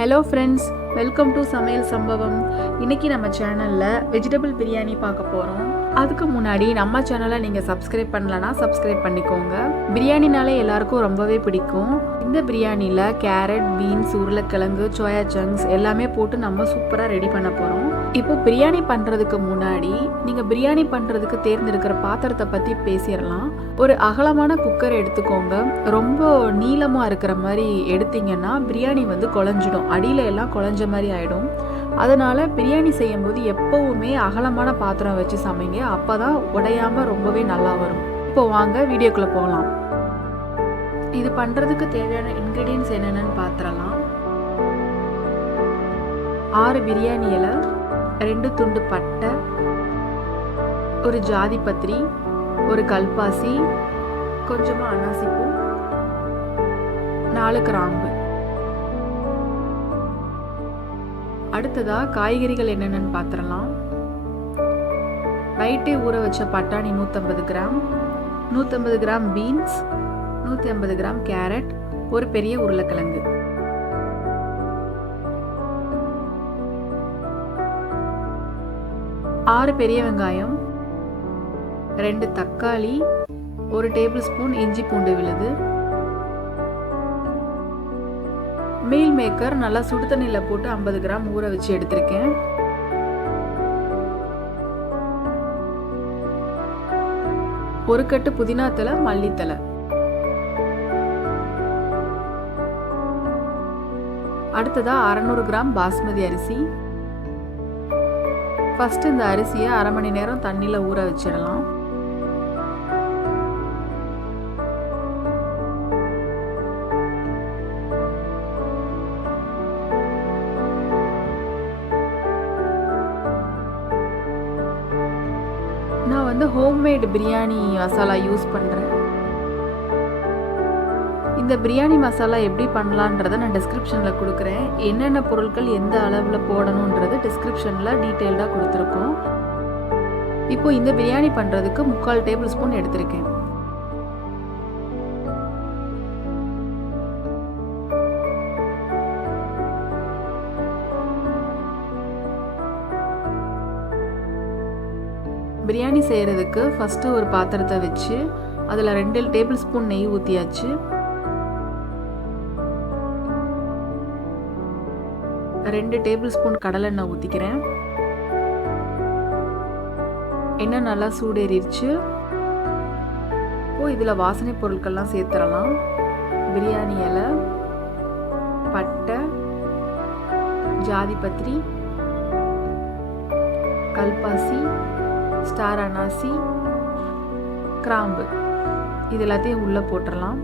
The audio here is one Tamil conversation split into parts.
ஹலோ ஃப்ரெண்ட்ஸ், வெல்கம் டு சமையல் சம்பவம். இன்றைக்கி நம்ம சேனலில் வெஜிடபிள் பிரியாணி பார்க்க போகிறோம். அதுக்கு முன்னாடி நம்ம சேனலை நீங்கள் சப்ஸ்கிரைப் பண்ணலன்னா சப்ஸ்கிரைப் பண்ணிக்கோங்க. பிரியாணினாலே எல்லாருக்கும் ரொம்பவே பிடிக்கும். இந்த பிரியாணியில் கேரட், பீன்ஸ், உருளைக்கிழங்கு, சோயா சங்க்ஸ் எல்லாமே போட்டு நம்ம சூப்பராக ரெடி பண்ண போகிறோம். இப்போ பிரியாணி பண்ணுறதுக்கு முன்னாடி நீங்கள் பிரியாணி பண்ணுறதுக்கு தேர்ந்தெடுக்கிற பாத்திரத்தை பற்றி பேசிடலாம். ஒரு அகலமான குக்கர் எடுத்துக்கோங்க. ரொம்ப நீளமாக இருக்கிற மாதிரி எடுத்தீங்கன்னா பிரியாணி குழஞ்சிடும், அடியில எல்லாம் குழஞ்ச மாதிரி ஆகிடும். அதனால் பிரியாணி செய்யும்போது எப்போவுமே அகலமான பாத்திரம் வச்சு சமைங்க. அப்போ தான் உடையாமல் ரொம்பவே நல்லா வரும். இப்போ வாங்க வீடியோக்குள்ளே போகலாம். இது பண்ணுறதுக்கு தேவையான இன்க்ரீடியன்ஸ் என்னென்னு பார்த்துடலாம். 6 பிரியாணி இலை, 2 துண்டு பட்டை, ஒரு ஜாதி பத்திரி, ஒரு கல்பாசி, கொஞ்சமாக அனாசிப்பூ, 4 கிராம்பு. அடுத்ததா காய்கறிகள் என்னென்னு பார்த்துடலாம். நைட்டே ஊற வச்ச பட்டாணி 150 gram, 150 gram beans, 150 gram carrot, ஒரு பெரிய உருளைக்கிழங்கு. ஆறு பெரிய வெங்காயம், 2 தக்காளி, 1 டேபிள் ஸ்பூன் இஞ்சி பூண்டு விழுது. மீல் மேக்கர் நல்லா சுடு தண்ணியில் போட்டு 50 கிராம் ஊற வச்சு எடுத்திருக்கேன். ஒரு கட்டு புதினா தலை, மல்லித்தலை. அடுத்ததா 600 கிராம் பாஸ்மதி அரிசி. ஃபர்ஸ்ட் இந்த அரிசியை அரை மணி நேரம் தண்ணியில் ஊற வச்சிடலாம். நான் ஹோம்மேட் பிரியாணி மசாலா யூஸ் பண்ணுறேன். இந்த பிரியாணி மசாலா எப்படி பண்ணலான்றதை நான் டிஸ்கிரிப்ஷனில் கொடுக்குறேன். என்னென்ன பொருட்கள் எந்த அளவில் போடணுன்றது டிஸ்கிரிப்ஷனில் டீட்டெயில்டாக கொடுத்துருக்கோம். இப்போ இந்த பிரியாணி பண்ணுறதுக்கு 3/4 டேபிள் ஸ்பூன் எடுத்திருக்கேன். பிரியாணி செய்கிறதுக்கு ஃபஸ்ட்டு ஒரு பாத்திரத்தை வச்சு அதில் 2 டேபிள் ஸ்பூன் நெய் ஊற்றியாச்சு. 2 டேபிள் ஸ்பூன் கடலெண்ணெய் ஊற்றிக்கிறேன். எண்ணெய் நல்லா சூடேறிடுச்சு. இதில் வாசனை பொருட்கள்லாம் சேர்த்துடலாம். பிரியாணி இலை, பட்டை, ஜாதி பத்திரி, கல்பாசி, ஸ்டார் அனாசி, கிராம்பு, இது எல்லாத்தையும் உள்ளே போட்டுடலாம்.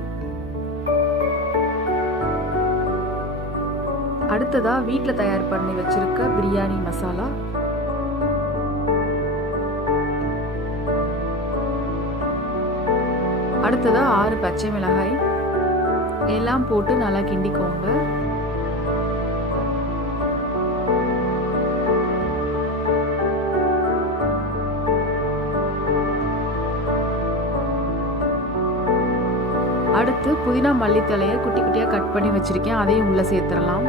அடுத்ததா வீட்டில் தயார் பண்ணி வச்சிருக்க பிரியாணி மசாலா, அடுத்ததா 6 பச்சை மிளகாய் எல்லாம் போட்டு நல்லா கிண்டிக்கோங்க. அடுத்து புதினா மல்லித்தலையை குட்டி குட்டியாக கட் பண்ணி வச்சிருக்கேன், அதையும் உள்ள சேர்த்துடலாம்.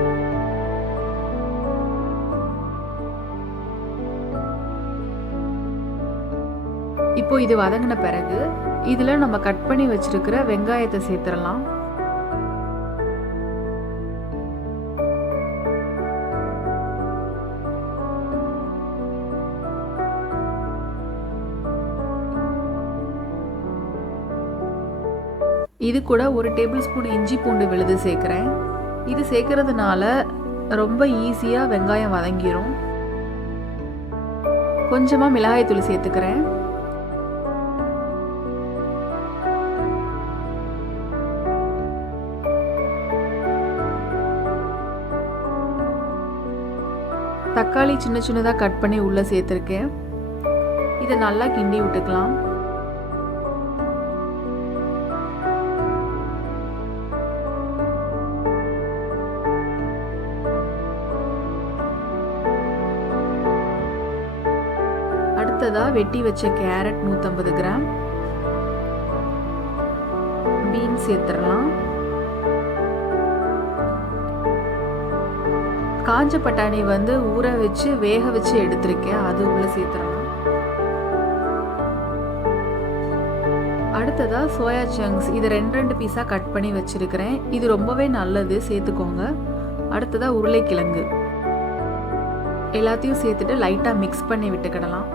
இப்போ இது வதங்கின பிறகு இதில் நம்ம கட் பண்ணி வச்சிருக்கிற வெங்காயத்தை சேர்த்துடலாம். இது கூட 1 டேபிள் ஸ்பூன் இஞ்சி பூண்டு விழுது சேர்க்குறேன். இது சேர்க்கறதுனால ரொம்ப ஈஸியாக வெங்காயம் வதங்கிரும். கொஞ்சமாக மிளகாய்த்தூள் சேர்த்துக்கிறேன். தக்காளி சின்ன சின்னதாக கட் பண்ணி உள்ளே சேர்த்துருக்கேன். இதை நல்லா கிண்டி விட்டுக்கலாம். அடுத்ததா வெட்டி வச்ச கேரட் 150 கிராம், பீன்ஸ் சேர்த்துடலாம். காஞ்ச பட்டாணி வந்து ஊற வச்சு வேக வச்சு எடுத்திருக்கேன், அது உள்ள சேர்த்துடலாம். அடுத்ததா சோயா சங்க்ஸ், இது 2 பீஸா கட் பண்ணி வச்சிருக்கிறேன். இது ரொம்பவே நல்லது, சேர்த்துக்கோங்க. அடுத்ததா உருளைக்கிழங்கு எல்லாத்தையும் சேர்த்துட்டு லைட்டா மிக்ஸ் பண்ணி விட்டுக்கிடலாம்.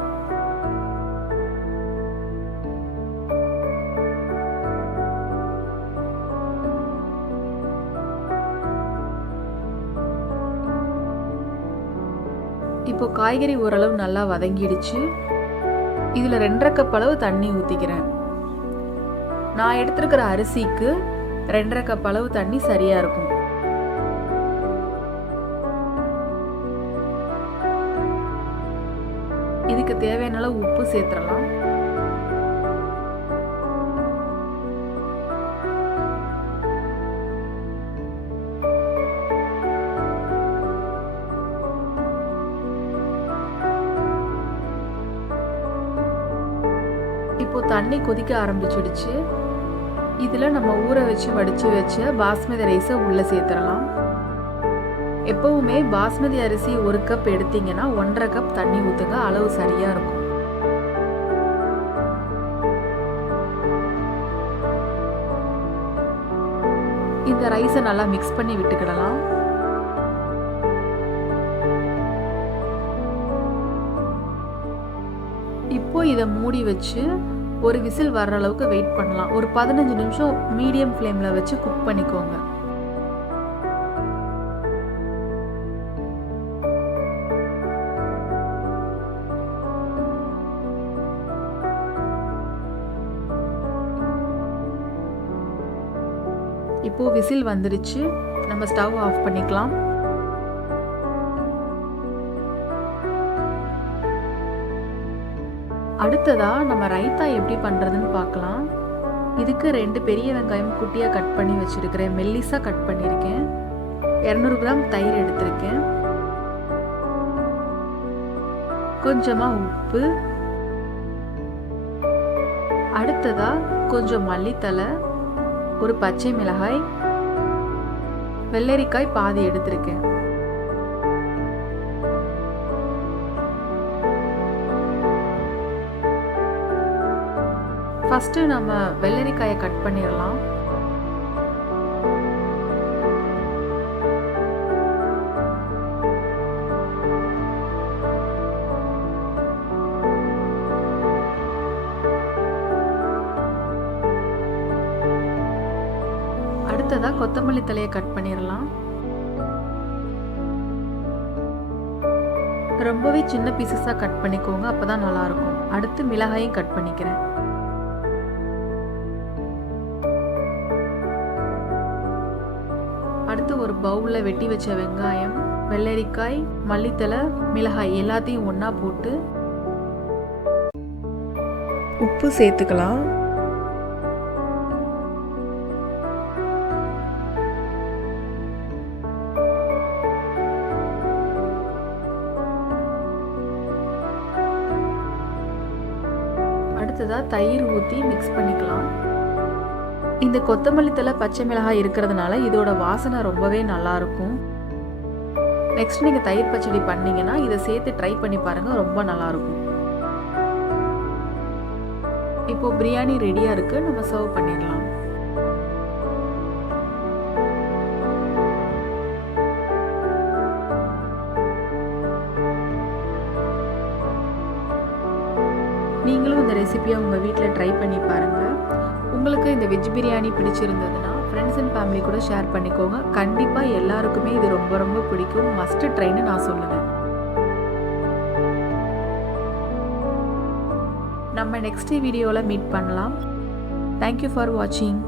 இப்போ காய்கறி ஓரளவு நல்லா வதங்கிடுச்சு. இதுல 2.5 கப் அளவு தண்ணி ஊத்திக்கிறேன். நான் எடுத்திருக்கிற அரிசிக்கு 2.5 கப் அளவு தண்ணி சரியா இருக்கும். இதுக்கு தேவையான அளவு உப்பு சேர்த்துடலாம். இப்போ தண்ணி கொதிக்க ஆரம்பிச்சிடுச்சு. இதுல நம்ம ஊற வச்சு வடிச்சு வச்ச பாஸ்மதி ரைஸை உள்ள சேர்த்துடலாம். எப்பவுமே பாஸ்மதி அரிசி 1 கப் எடுத்தீங்கன்னா 1.5 கப் தண்ணி ஊத்துங்க, அளவு சரியா இருக்கும். இந்த ரைஸை நல்லா மிக்ஸ் பண்ணி விட்டுக்கிடலாம். இப்போ இதை மூடி வச்சு ஒரு விசில் வர்ற அளவுக்கு வெயிட் பண்ணலாம். ஒரு 15 நிமிஷம் மீடியம் ஃப்ளேம்ல வச்சு குக் பண்ணிக்கோங்க. இப்போ விசில் வந்துருச்சு, நம்ம ஸ்டவ் ஆஃப் பண்ணிக்கலாம். அடுத்ததா நம்ம ரைத்தா எப்படி பண்றதுன்னு பார்க்கலாம். இதுக்கு 2 பெரிய வெங்காயம் குட்டியா கட் பண்ணி வச்சிருக்கிறேன், மெல்லிசா கட் பண்ணியிருக்கேன். 200 கிராம் தயிர் எடுத்திருக்கேன். கொஞ்சமா உப்பு. அடுத்ததா கொஞ்சம் மல்லித்தலை, ஒரு பச்சை மிளகாய், வெள்ளரிக்காய் பாதி எடுத்திருக்கேன். ஃபர்ஸ்ட் நம்ம வெள்ளரிக்காயை கட் பண்ணிடலாம். அடுத்ததா கொத்தமல்லி தலையை கட் பண்ணிடலாம். ரொம்பவே சின்ன பீசஸா கட் பண்ணிக்கோங்க, அப்பதான் நல்லா இருக்கும். அடுத்து மிளகாயும் கட் பண்ணிக்கிறேன். அடுத்து ஒரு பவுல்ல வெட்டி வச்ச வெங்காயம், வெள்ளரிக்காய், மல்லித்தலை, மிளகாய் எல்லாத்தையும் ஒண்ணா போட்டு உப்பு சேர்த்துக்கலாம். அடுத்ததா தயிர் ஊற்றி மிக்ஸ் பண்ணிக்கலாம். இந்த கொத்தமல்லி தழை பச்சை மிளகாய் இருக்கிறதுனால இதோட வாசனை ரொம்பவே நல்லா இருக்கும். நெக்ஸ்ட் நீங்கள் தயிர் பச்சடி பண்ணீங்கன்னா இதை சேர்த்து ட்ரை பண்ணி பாருங்கள், ரொம்ப நல்லா இருக்கும். இப்போ பிரியாணி ரெடியாக இருக்கு, நம்ம சர்வ் பண்ணிடலாம். நீங்களும் இந்த ரெசிபியை உங்கள் வீட்டில் ட்ரை பண்ணி பாருங்கள். உங்களுக்கு இந்த வெஜ் பிரியாணி பிடிச்சிருந்ததுன்னா ஃப்ரெண்ட்ஸ் அண்ட் ஃபேமிலி கூட ஷேர் பண்ணிக்கோங்க. கண்டிப்பாக எல்லாருக்குமே இது ரொம்ப ரொம்ப பிடிக்கும், மஸ்ட் ட்ரைன்னு நான் சொல்லுவேன். நம்ம நெக்ஸ்ட் வீடியோவில் மீட் பண்ணலாம். தேங்க்யூ ஃபார் வாட்சிங்.